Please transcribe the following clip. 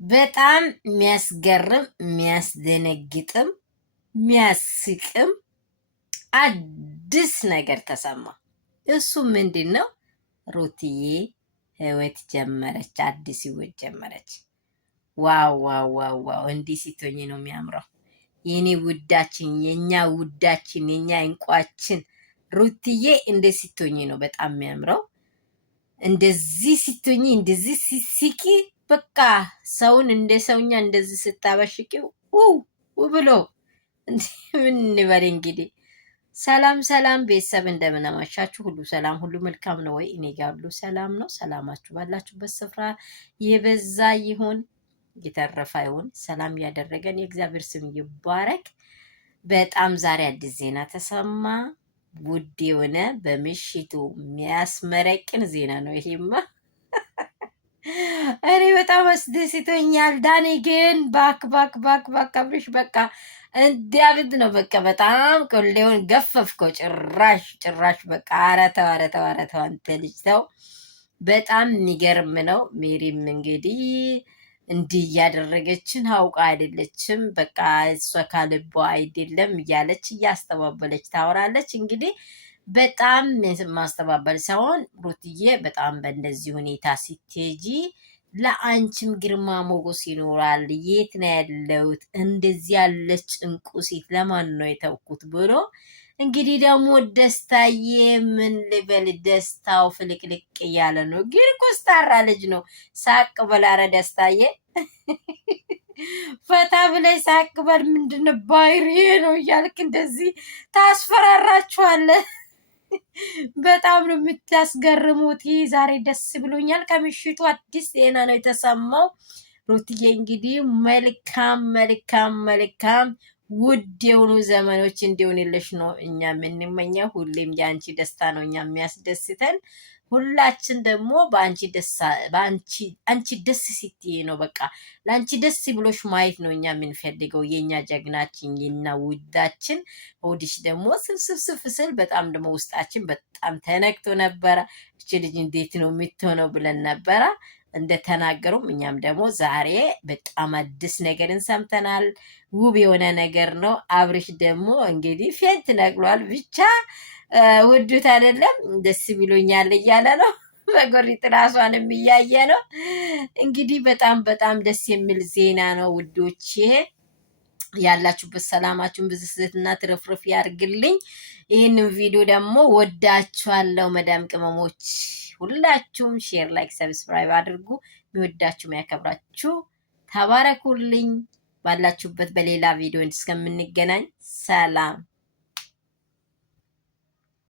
በጣም የሚያስገርም የሚያስደነግጥም የሚያስቅም አዲስ ነገር ተሰማ። እሱ ምንድን ነው? ሩትዬ ህይወት ጀመረች፣ አዲስ ህይወት ጀመረች። ዋው ዋው ዋው ዋው! እንዲህ ሲቶኝ ነው የሚያምረው። የኔ ውዳችን፣ የኛ ውዳችን፣ የኛ እንቋችን ሩትዬ እንደ ሲቶኝ ነው በጣም የሚያምረው። እንደዚህ ሲቶኝ፣ እንደዚህ ሲስቂ፣ በቃ ሰውን እንደ ሰውኛ እንደዚህ ስታበሽቂው ብሎ ምን እንበል እንግዲህ። ሰላም ሰላም ቤተሰብ እንደምን አመሻችሁ? ሁሉ ሰላም ሁሉ መልካም ነው ወይ? እኔ ጋር ሁሉ ሰላም ነው። ሰላማችሁ ባላችሁበት ስፍራ የበዛ ይሁን የተረፈ ይሁን። ሰላም ያደረገን የእግዚአብሔር ስም ይባረክ። በጣም ዛሬ አዲስ ዜና ተሰማ። ውድ የሆነ በምሽቱ የሚያስመረቅን ዜና ነው ይሄማ። እኔ በጣም አስደስቶኛል። ዳኒ ግን ባክ አብርሽ በቃ እንዲያብድ ነው በቃ በጣም ቆሌውን ገፈፍከው። ጭራሽ በቃ አረተው አንተ ልጅ ተው። በጣም የሚገርም ነው። ሜሪም እንግዲህ እንዲህ እያደረገችን አውቃ አይደለችም፣ በቃ እሷ ካልቧ አይደለም እያለች እያስተባበለች ታወራለች። እንግዲህ በጣም ማስተባበል ሳይሆን ሩትዬ በጣም በእንደዚህ ሁኔታ ሲቴጂ ለአንቺም ግርማ ሞገስ ይኖራል። የት ነው ያለሁት? እንደዚህ ያለች እንቁ ሴት ለማን ነው የተውኩት ብሎ እንግዲህ ደግሞ ደስታዬ ምን ልበል፣ ደስታው ፍልቅልቅ እያለ ነው። ግን ኮስታራ ልጅ ነው። ሳቅ በላረ ደስታዬ ፈታ ብላይ ሳቅ በል። ምንድነው ባይሬ ነው እያልክ እንደዚህ ታስፈራራችኋለህ። በጣም ነው የምታስገርሙት። ዛሬ ደስ ብሎኛል። ከምሽቱ አዲስ ዜና ነው የተሰማው። ሩትዬ እንግዲህ መልካም ውድ የሆኑ ዘመኖች እንዲሆንልሽ ነው እኛ የምንመኘው። ሁሌም የአንቺ ደስታ ነው እኛ የሚያስደስተን። ሁላችን ደግሞ አንቺ ደስ ስትይ ነው በቃ ለአንቺ ደስ ብሎሽ ማየት ነው እኛ የምንፈልገው። የኛ ጀግናችን፣ የኛ ውዳችን። ሆድሽ ደግሞ ስፍስፍ ስል በጣም ደግሞ ውስጣችን በጣም ተነክቶ ነበረ። እች ልጅ እንዴት ነው የምትሆነው ብለን ነበረ እንደተናገሩም። እኛም ደግሞ ዛሬ በጣም አዲስ ነገርን ሰምተናል። ውብ የሆነ ነገር ነው። አብርሽ ደግሞ እንግዲህ ፌንት ነቅሏል። ብቻ ውዱት አይደለም ደስ ብሎኛል እያለ ነው። በጎሪጥ ራሷንም እያየ ነው። እንግዲህ በጣም ደስ የሚል ዜና ነው ውዶቼ። ያላችሁበት ሰላማችሁን ብዝስትና ትርፍርፍ ያርግልኝ። ይህንን ቪዲዮ ደግሞ ወዳችኋለሁ። መዳም ቅመሞች ሁላችሁም ሼር፣ ላይክ፣ ሰብስክራይብ አድርጉ። የሚወዳችሁ የሚያከብራችሁ ተባረኩልኝ። ባላችሁበት በሌላ ቪዲዮ እስከምንገናኝ ሰላም።